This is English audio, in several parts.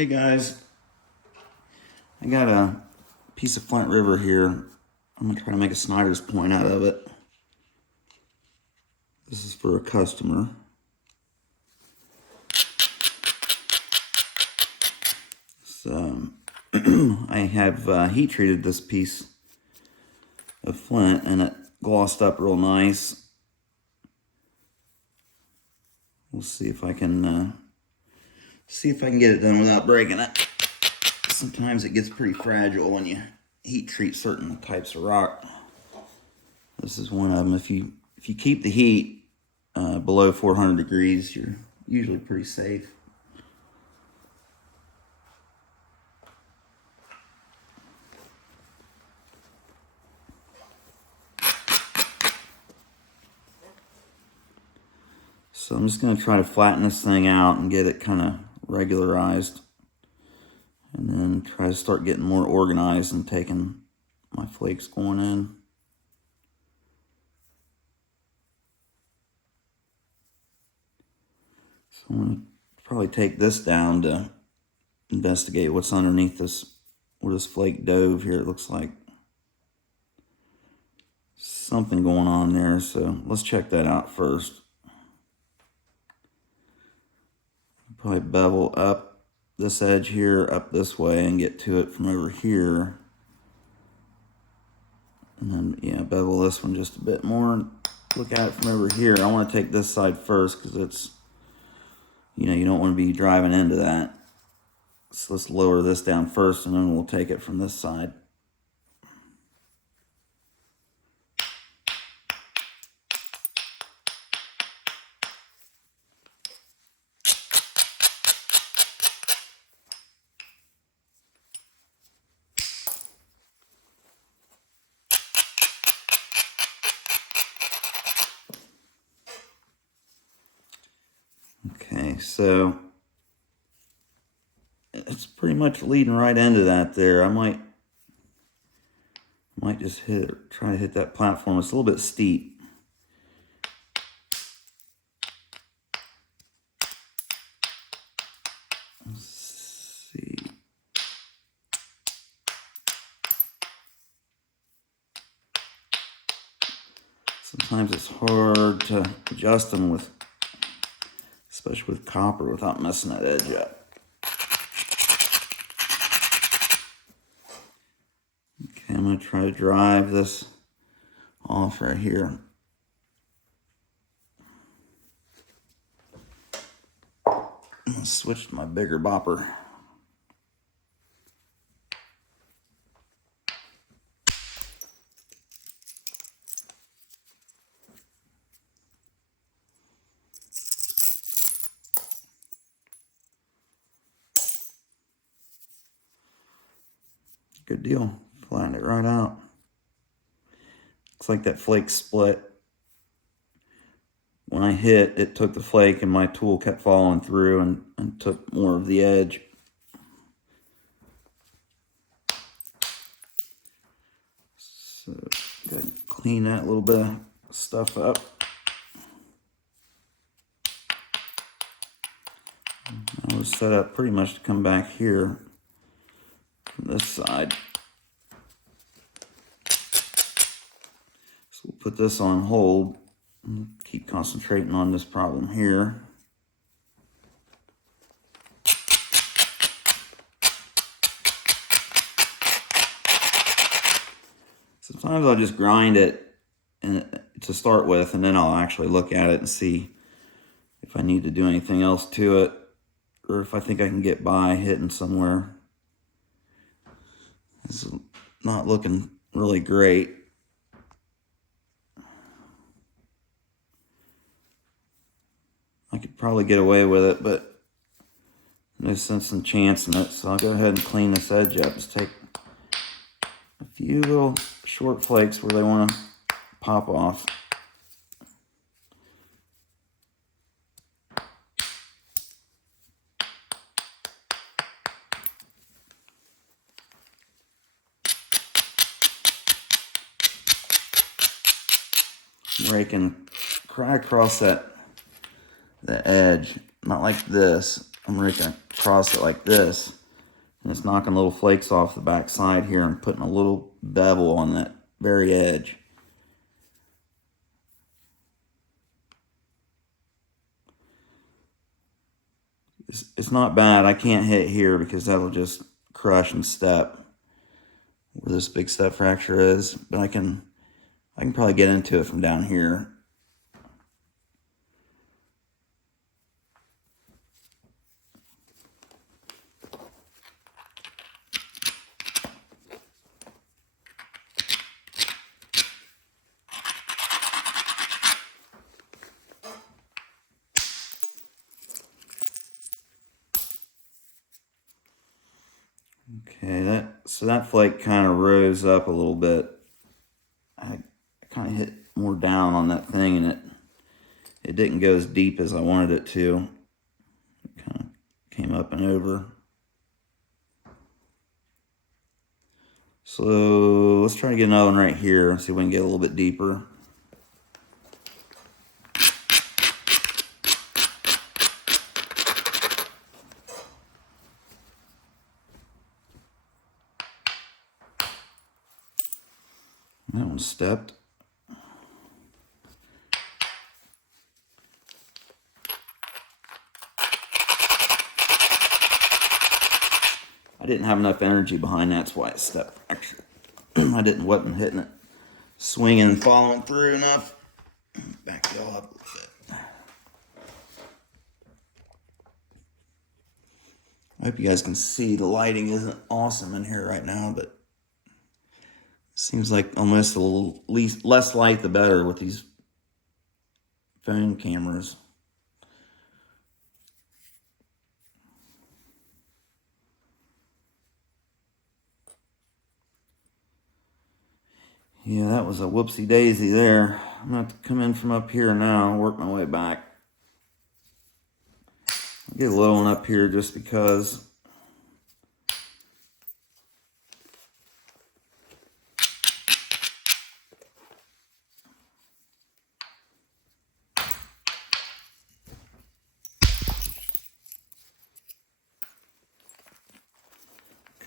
Hey guys, I got a piece of Flint River here. I'm gonna try to make a Snyder's point out of it. This is for a customer. So I have heat treated this piece of flint and it glossed up real nice. We'll see if I can get it done without breaking it. Sometimes it gets pretty fragile when you heat treat certain types of rock. This is one of them. If you keep the heat below 400 degrees, you're usually pretty safe. So I'm just going to try to flatten this thing out and get it kind of regularized. And then try to start getting more organized and taking my flakes going in. So I'm going to probably take this down to investigate what's underneath this, where this flake dove here. It looks like something going on there. So let's check that out first. Probably bevel up this edge here up this way and get to it from over here. And then, yeah, bevel this one just a bit more. Look at it from over here. I want to take this side first because it's, you don't want to be driving into that. So let's lower this down first and then we'll take it from this side. Okay, so it's pretty much leading right into that there. I might just try to hit that platform. It's a little bit steep. Let's see. Sometimes it's hard to adjust them with, especially with copper, without messing that edge up. Okay, I'm going to try to drive this off right here. I'm going to switch to my bigger bopper. Good deal. Flatten it right out. Looks like that flake split. When I hit, it took the flake and my tool kept following through and took more of the edge. So go ahead and clean that little bit of stuff up. I was set up pretty much to come back here from this side. So we'll put this on hold and keep concentrating on this problem here. Sometimes I'll just grind it to start with, and then I'll actually look at it and see if I need to do anything else to it, or if I think I can get by hitting somewhere. This is not looking really great. I could probably get away with it, but no sense in chancing it, so I'll go ahead and clean this edge up. Just take a few little short flakes where they want to pop off. Where I can cry across the edge, not like this. I'm right across it like this, and it's knocking little flakes off the back side here and putting a little bevel on that very edge. It's not bad. I can't hit here because that'll just crush and step where this big step fracture is, but I can probably get into it from down here. Okay, so that flake kind of rose up a little bit. I kind of hit more down on that thing, and it didn't go as deep as I wanted it to. It kind of came up and over. So let's try to get another one right here and see if we can get a little bit deeper. That one stepped. I didn't have enough energy behind that's why it stepped. Actually, wasn't hitting it, swinging and following through enough. Back y'all up a little bit. I hope you guys can see the lighting isn't awesome in here right now, but seems like almost a little less light the better with these phone cameras. Yeah, that was a whoopsie daisy there. I'm gonna have to come in from up here now, work my way back. I'll get a little one up here just because.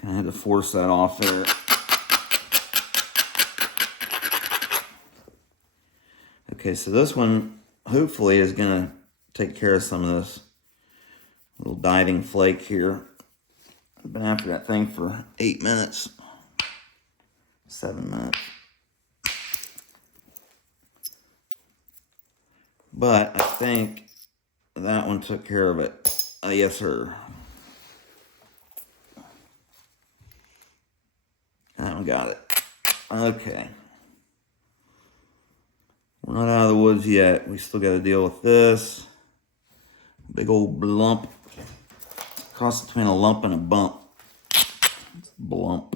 I had to force that off there. Okay, so this one hopefully is going to take care of some of this little diving flake here. I've been after that thing for 8 minutes, 7 minutes. But I think that one took care of it. Yes, sir. That one got it. Okay. We're not out of the woods yet. We still got to deal with this. Big old lump. Cross between a lump and a bump. Blump.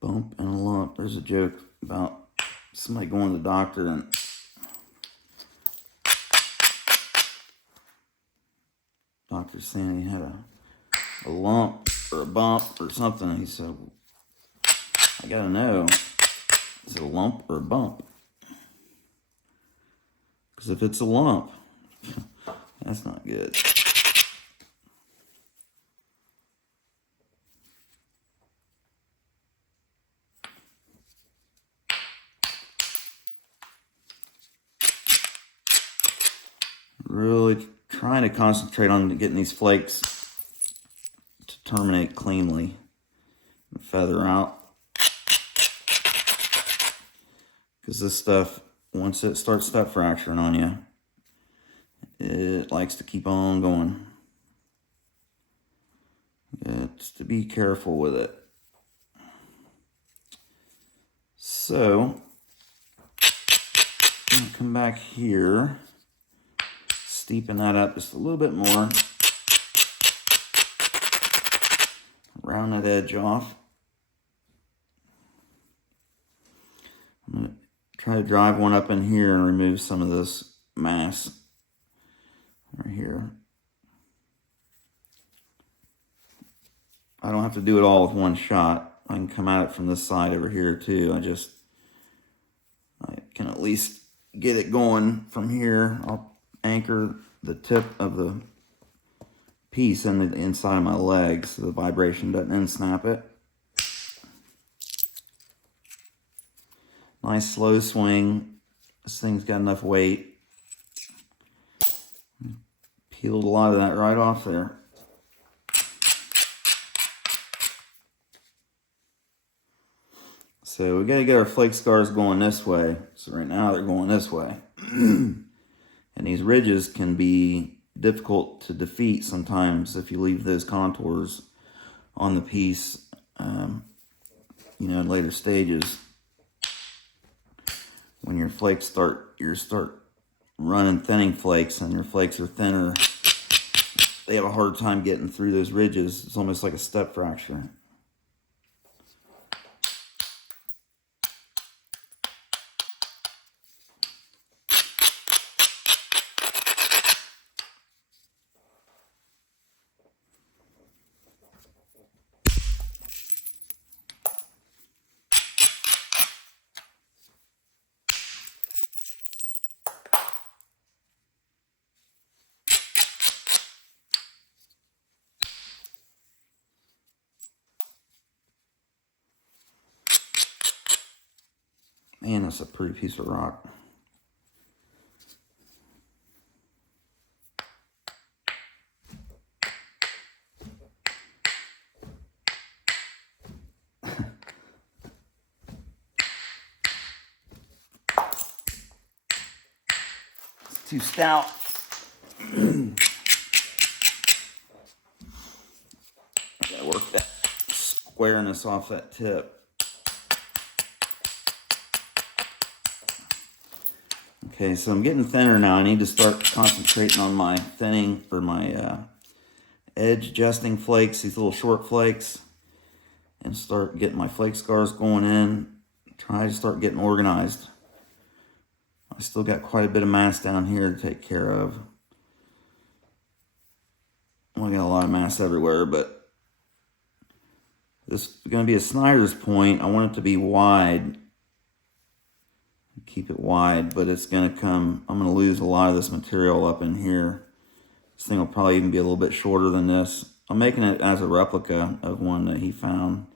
Bump and a lump. There's a joke about somebody going to the doctor and doctor saying he had a lump or a bump or something. And he said, I gotta know, is it a lump or a bump? Because if it's a lump, that's not good. Really trying to concentrate on getting these flakes to terminate cleanly and feather out. Because this stuff, once it starts step fracturing on you, it likes to keep on going. It's to be careful with it. So, I'm going to come back here, steepen that up just a little bit more, round that edge off. I'm going to try to drive one up in here and remove some of this mass right here. I don't have to do it all with one shot. I can come at it from this side over here too. I can at least get it going from here. I'll anchor the tip of the piece in the inside of my leg so the vibration doesn't unsnap it. Nice slow swing. This thing's got enough weight. Peeled a lot of that right off there. So we gotta get our flake scars going this way. So right now they're going this way. And these ridges can be difficult to defeat sometimes if you leave those contours on the piece, you know, in later stages. When your flakes start running thinning flakes and your flakes are thinner, they have a hard time getting through those ridges. It's almost like a step fracture. Man, that's a pretty piece of rock. It's too stout. Gotta work that squareness off that tip. Okay, so I'm getting thinner now. I need to start concentrating on my thinning for my edge adjusting flakes, these little short flakes, and start getting my flake scars going in. Try to start getting organized. I still got quite a bit of mass down here to take care of. Well, I got a lot of mass everywhere, but this is going to be a Snyder's point. I want it to be wide. Keep it wide, but it's going to come, I'm going to lose a lot of this material up in here. This thing will probably even be a little bit shorter than this. I'm making it as a replica of one that he found.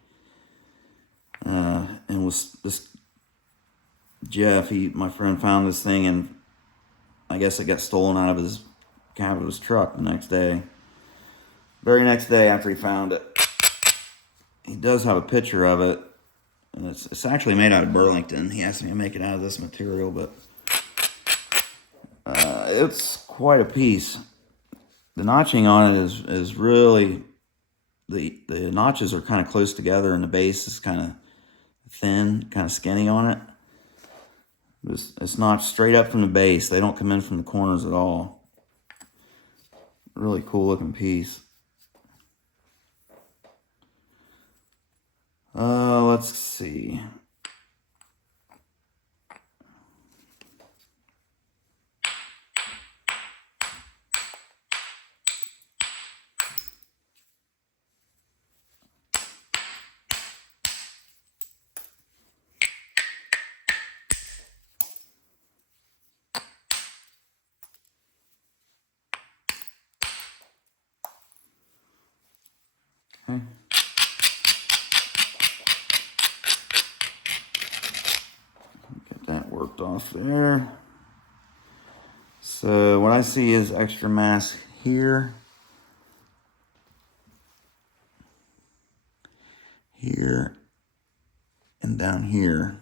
And was this Jeff, my friend found this thing, and I guess it got stolen out of his cab of his truck the next day. Very next day after he found it. He does have a picture of it. And it's actually made out of Burlington. He asked me to make it out of this material, but it's quite a piece. The notching on it is really, the notches are kind of close together, and the base is kind of thin, kind of skinny on it. It's notched straight up from the base. They don't come in from the corners at all. Really cool looking piece. Let's see. Okay. Get that worked off there. So what I see is extra mass here, here, and down here.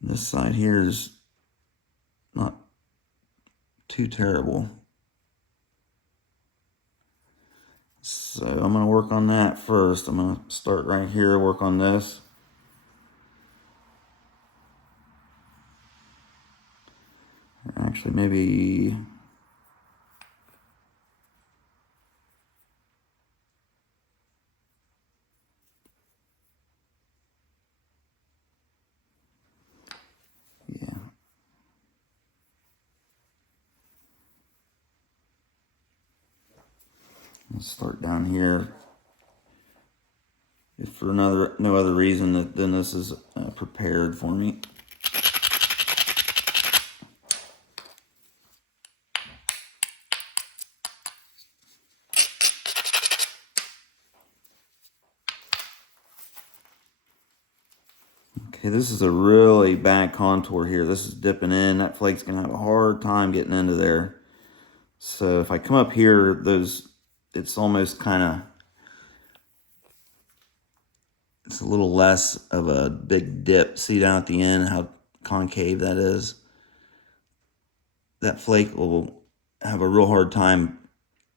This side here is not too terrible. So I'm going to work on that first. I'm going to start right here, work on this. Actually, maybe... yeah. Let's start down here. for no other reason than this is prepared for me. Okay, this is a really bad contour here. This is dipping in. That flake's gonna have a hard time getting into there. So if I come up here, it's almost kind of, it's a little less of a big dip. See down at the end how concave that is? That flake will have a real hard time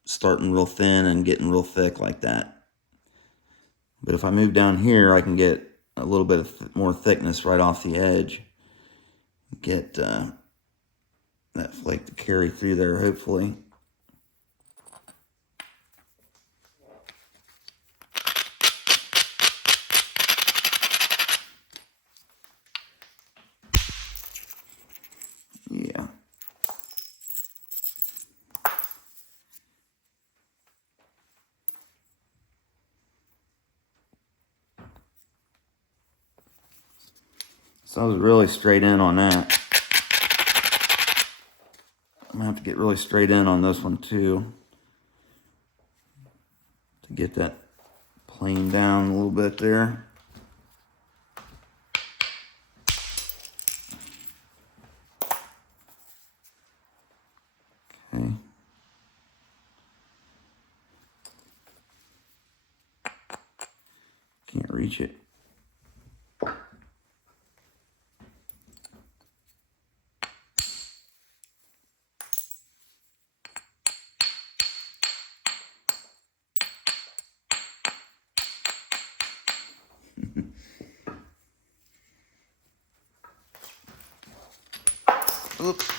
starting real thin and getting real thick like that. But if I move down here, I can get a little bit of more thickness right off the edge. Get that flake to carry through there, hopefully. Yeah. So I was really straight in on that. I'm gonna have to get really straight in on this one too, to get that plane down a little bit there. Okay. Can't reach it. Oops.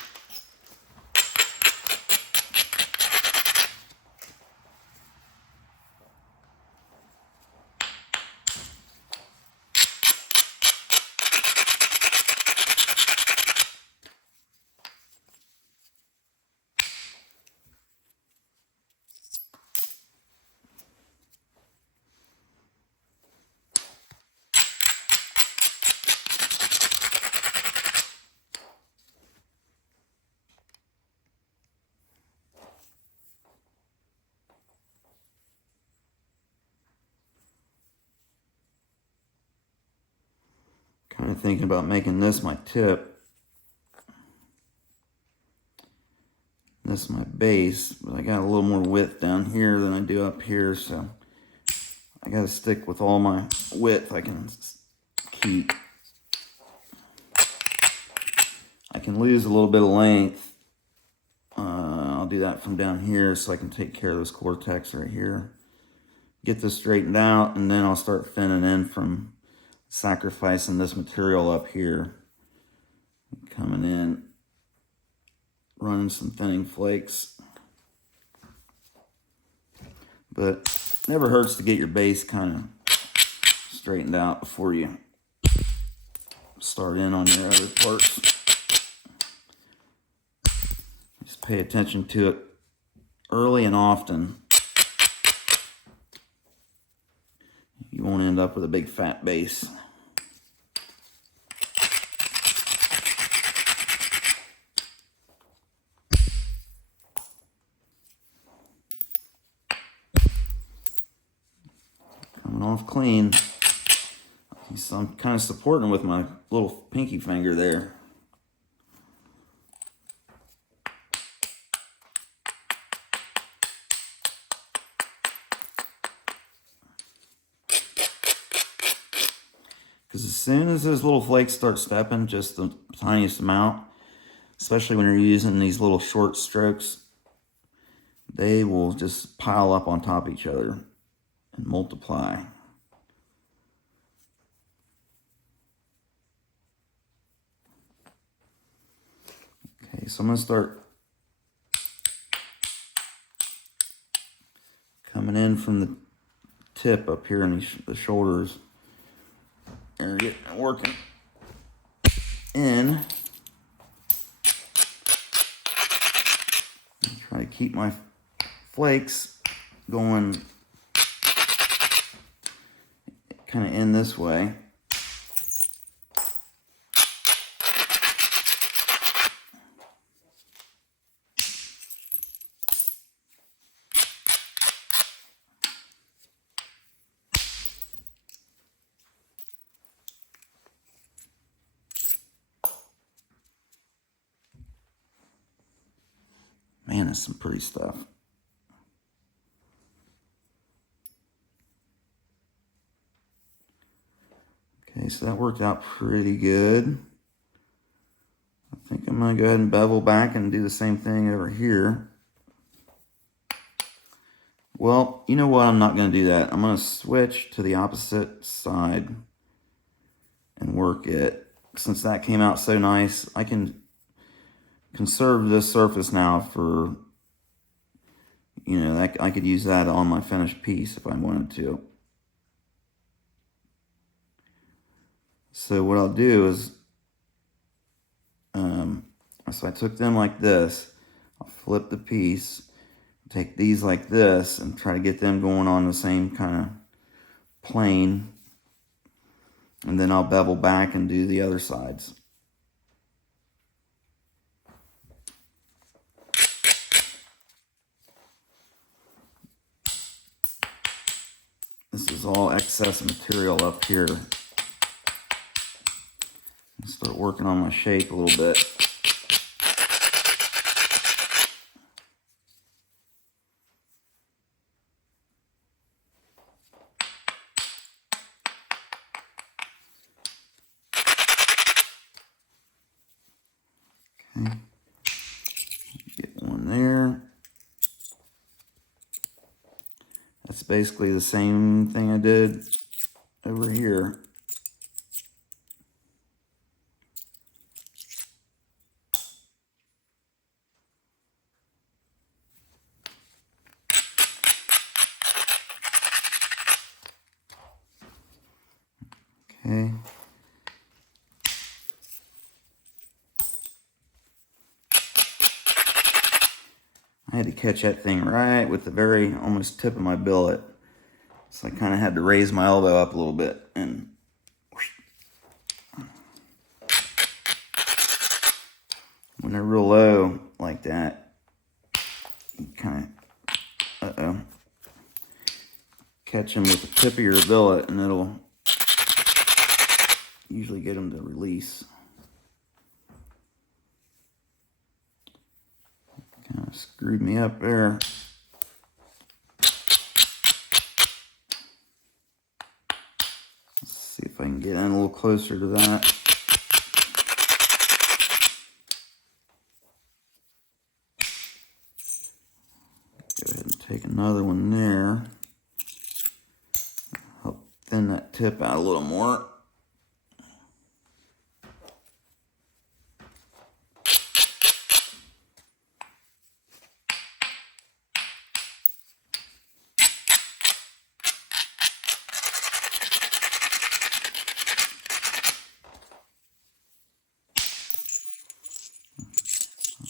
Kind of thinking about making this my tip. This is my base, but I got a little more width down here than I do up here, so I got to stick with all my width I can keep. I can lose a little bit of length. I'll do that from down here so I can take care of this cortex right here. Get this straightened out, and then I'll start thinning in from sacrificing this material up here. Coming in, running some thinning flakes. But never hurts to get your base kind of straightened out before you start in on your other parts. Just pay attention to it early and often. You won't end up with a big fat base. Coming off clean. So I'm kind of supporting with my little pinky finger there. Because as soon as those little flakes start stepping, just the tiniest amount, especially when you're using these little short strokes, they will just pile up on top of each other and multiply. Okay, so I'm going to start coming in from the tip up here in the shoulders. And get working in. Try to keep my flakes going kind of in this way. Man, that's some pretty stuff. Okay, so that worked out pretty good. I think I'm going to go ahead and bevel back and do the same thing over here. Well, you know what? I'm not going to do that. I'm going to switch to the opposite side and work it. Since that came out so nice, I can conserve this surface now for, you know, that I could use that on my finished piece if I wanted to. So what I'll do is, so I took them like this. I'll flip the piece, take these like this, and try to get them going on the same kind of plane. And then I'll bevel back and do the other sides. This is all excess material up here. I'll start working on my shape a little bit. Okay. Get one there. That's basically the same thing I did over here. Okay. I had to catch that thing right with the very almost tip of my billet. So I kind of had to raise my elbow up a little bit and when they're real low like that, you kind of, catch them with the tip of your billet and it'll usually get them to release. Kind of screwed me up there. Let's see if I can get in a little closer to that. Go ahead and take another one there. Help thin that tip out a little more.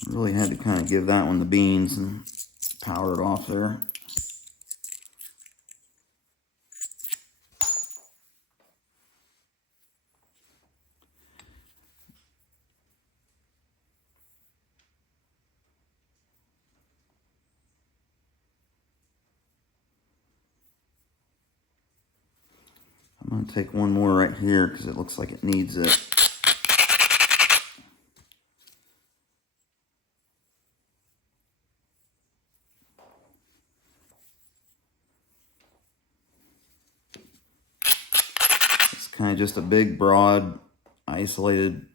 Really had to kind of give that one the beans and power it off there. I'm going to take one more right here because it looks like it needs it. Kind of just a big, broad, isolated,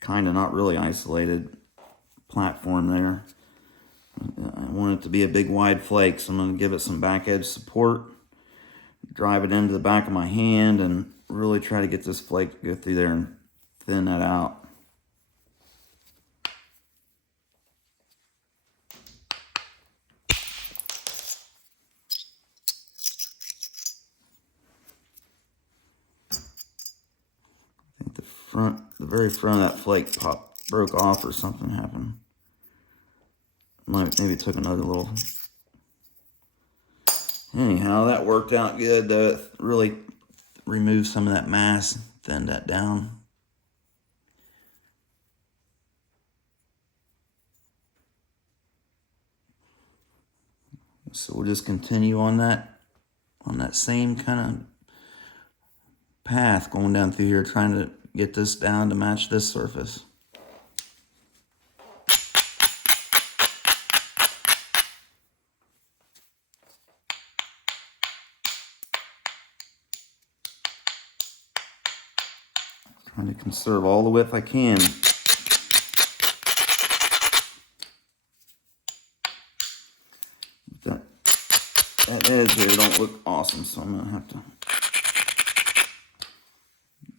kind of not really isolated platform there. I want it to be a big, wide flake, so I'm going to give it some back edge support, drive it into the back of my hand, and really try to get this flake to go through there and thin that out. The very front of that flake broke off or something happened. Maybe it took another little. Anyhow, that worked out good though. It really remove some of that mass, thin that down. So we'll just continue on that same kind of path going down through here, trying to get this down to match this surface. Trying to conserve all the width I can. That edge there don't look awesome, so I'm gonna have to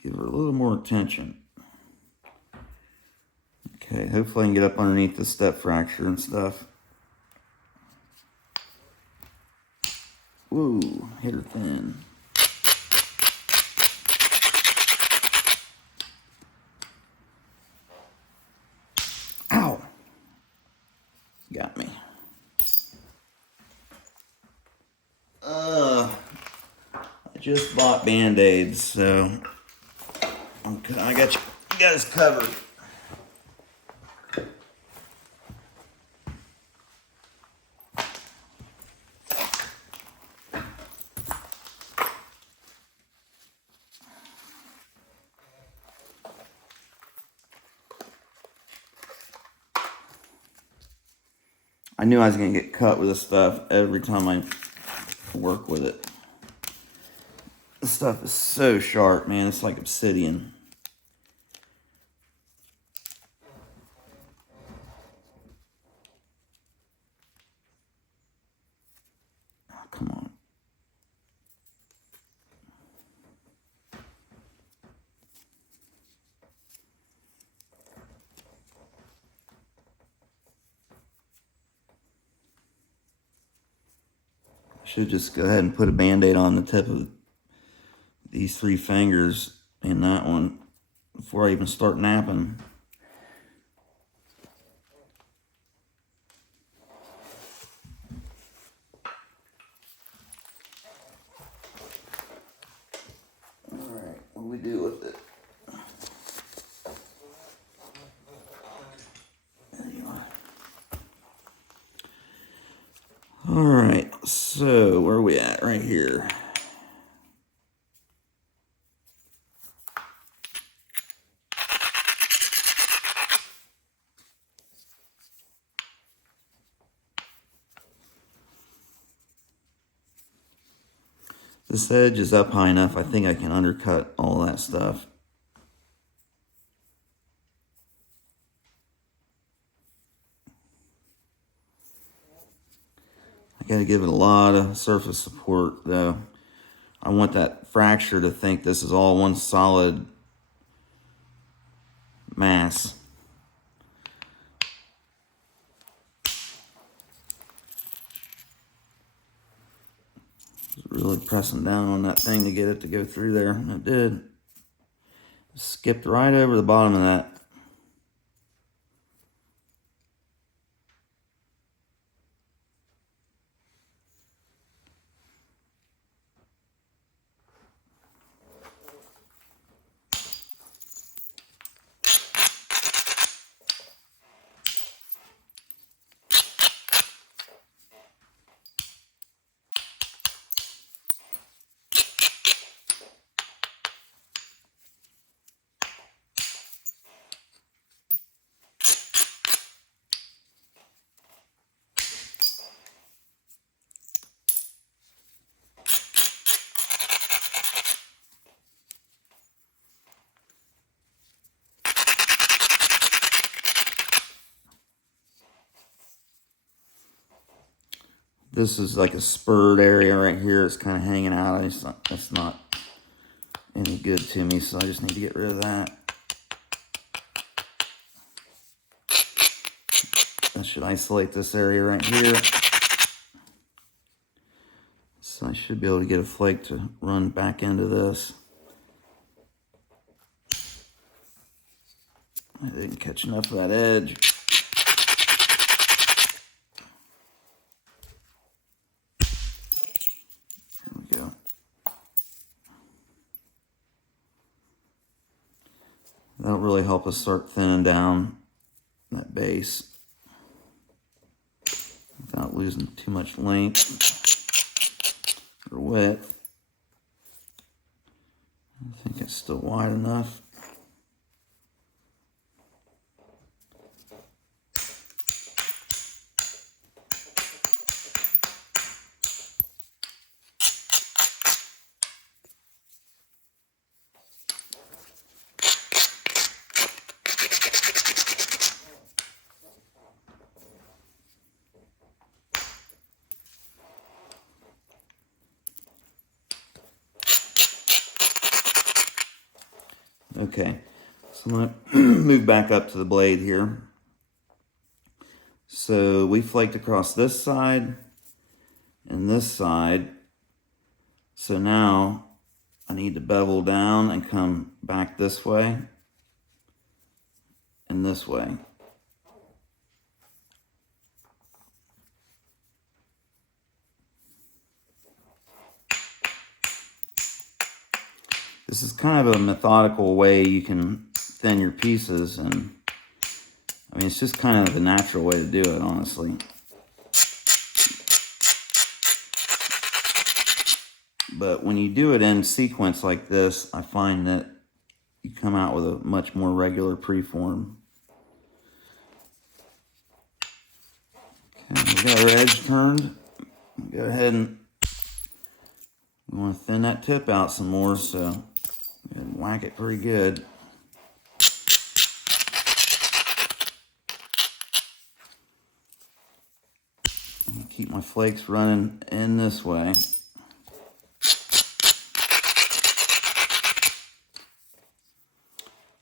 give her a little more attention. Okay, hopefully I can get up underneath the step fracture and stuff. Whoa, hit her thin. Ow! Got me. I just bought Band-Aids, so I got you guys covered. I knew I was going to get cut with this stuff every time I work with it. This stuff is so sharp, man. It's like obsidian. Oh, come on. Should just go ahead and put a Band-Aid on the tip of these 3 fingers and that one before I even start napping. Alright, what do we do with it? There you are. Alright, so where are we at? Right here. This edge is up high enough, I think I can undercut all that stuff. I gotta give it a lot of surface support though. I want that fracture to think this is all one solid mass. Really pressing down on that thing to get it to go through there, and it did. Skipped right over the bottom of that. This is like a spurred area right here. It's kind of hanging out. That's not any good to me, so I just need to get rid of that. I should isolate this area right here. So I should be able to get a flake to run back into this. I didn't catch enough of that edge. There we go. That'll really help us start thinning down that base without losing too much length or width. I think it's still wide enough. Okay, so I'm going to move back up to the blade here. So we flaked across this side and this side. So now I need to bevel down and come back this way and this way. This is kind of a methodical way you can thin your pieces, and I mean, it's just kind of the natural way to do it, honestly. But when you do it in sequence like this, I find that you come out with a much more regular preform. Okay, we got our edge turned. Go ahead and we want to thin that tip out some more, so whack it pretty good. Keep my flakes running in this way.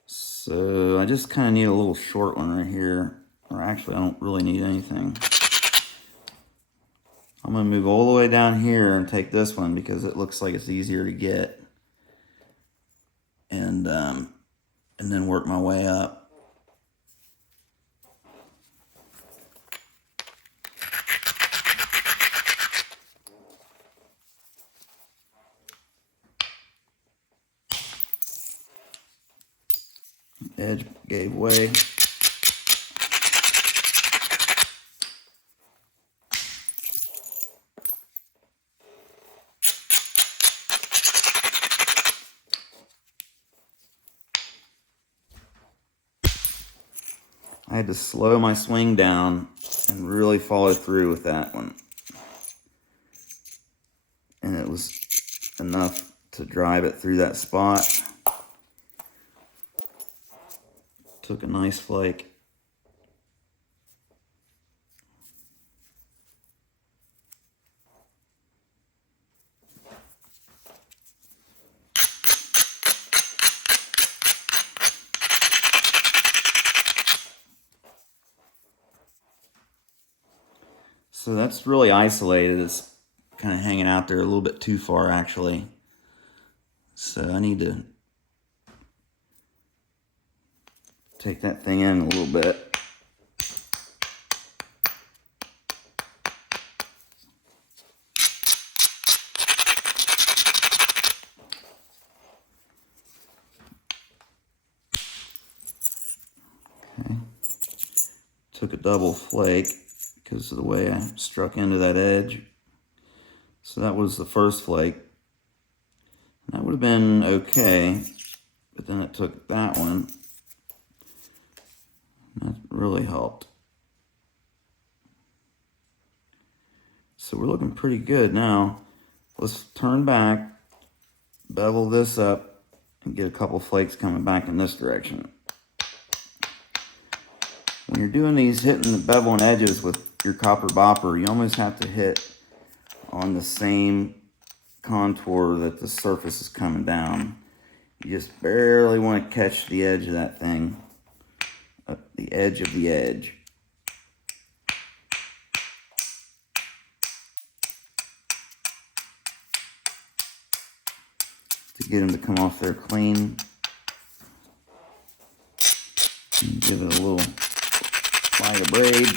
So I just kind of need a little short one right here, or actually I don't really need anything. I'm going to move all the way down here and take this one because it looks like it's easier to get, and then work my way up. Edge gave way. I had to slow my swing down and really follow through with that one. And it was enough to drive it through that spot. Took a nice flake. So that's really isolated. It's kind of hanging out there a little bit too far, actually. So I need to take that thing in a little bit. Okay. Took a double flake because of the way I struck into that edge. So that was the first flake. That would have been okay, but then it took that one. That really helped. So we're looking pretty good now. Let's turn back, bevel this up, and get a couple flakes coming back in this direction. When you're doing these, hitting the bevel and edges with your copper bopper, you almost have to hit on the same contour that the surface is coming down. You just barely want to catch the edge of that thing, the edge of the edge. To get them to come off there clean. And give it a little lighter braid.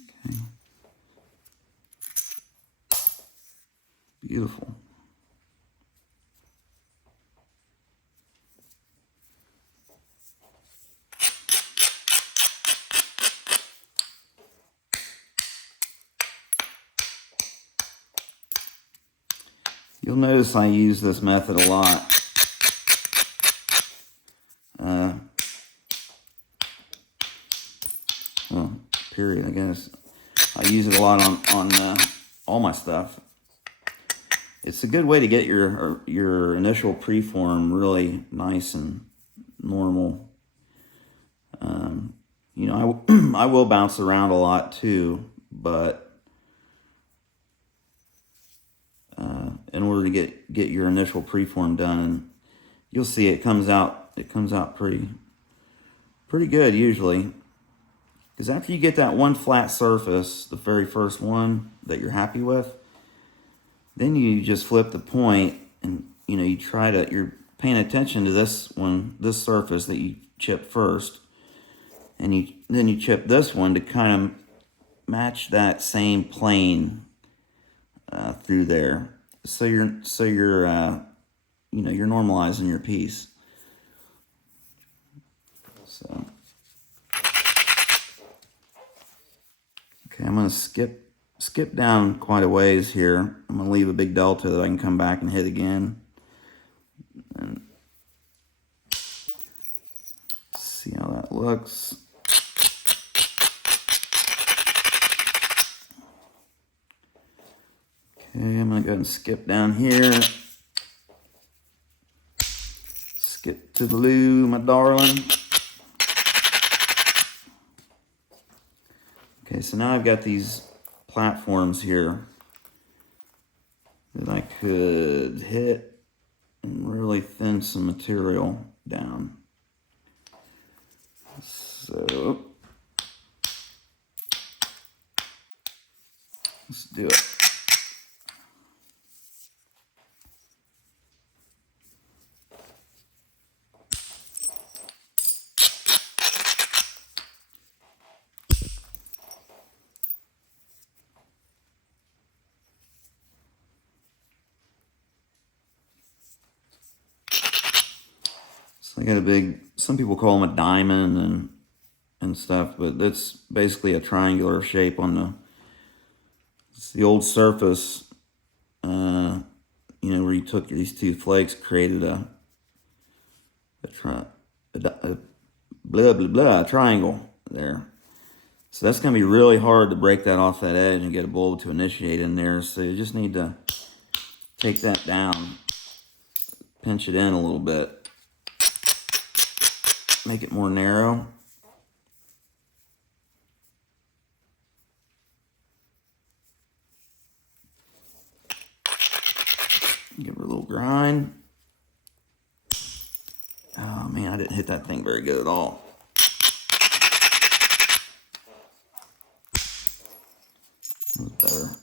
Okay. Beautiful. You'll notice I use this method a lot. Well, period, I guess. I use it a lot on all my stuff. It's a good way to get your initial preform really nice and normal. You know, I will bounce around a lot too, but in order to get your initial preform done, you'll see it comes out pretty good usually. Because after you get that one flat surface, the very first one that you're happy with, then you just flip the point and you're paying attention to this surface that you chip first, and then you chip this one to kind of match that same plane through there. So you're normalizing your piece. So okay, I'm gonna skip down quite a ways here. I'm gonna leave a big delta that I can come back and hit again. And see how that looks. Okay, I'm gonna go ahead and skip down here. Skip to the loo, my darling. Okay, so now I've got these platforms here that I could hit and really thin some material down. So let's do it. So I got some people call them a diamond and stuff, but it's basically a triangular shape it's the old surface, where you took these two flakes, created a triangle there. So that's going to be really hard to break that off that edge and get a bulb to initiate in there. So you just need to take that down, pinch it in a little bit, make it more narrow. Give her a little grind. Oh man, I didn't hit that thing very good at all. That was better.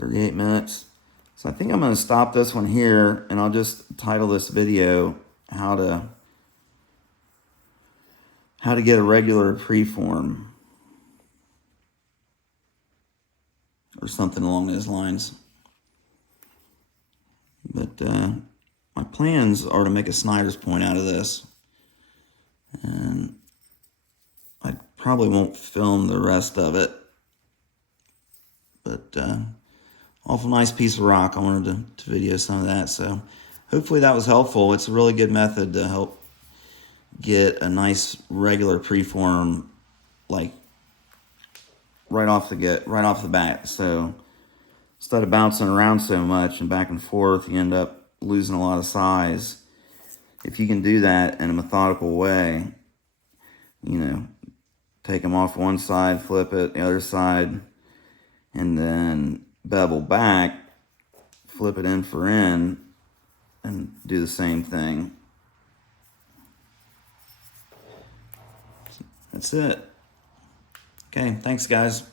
$38. So I think I'm going to stop this one here, and I'll just title this video how to get a regular preform or something along those lines. But my plans are to make a Snyder's point out of this, and I probably won't film the rest of it, but awful nice piece of rock. I wanted to video some of that, so hopefully that was helpful. It's a really good method to help get a nice regular preform, like right off the bat. So instead of bouncing around so much and back and forth, you end up losing a lot of size. If you can do that in a methodical way, take them off one side, flip it the other side, and then bevel back, flip it in for in, and do the same thing. That's it. Okay, thanks guys.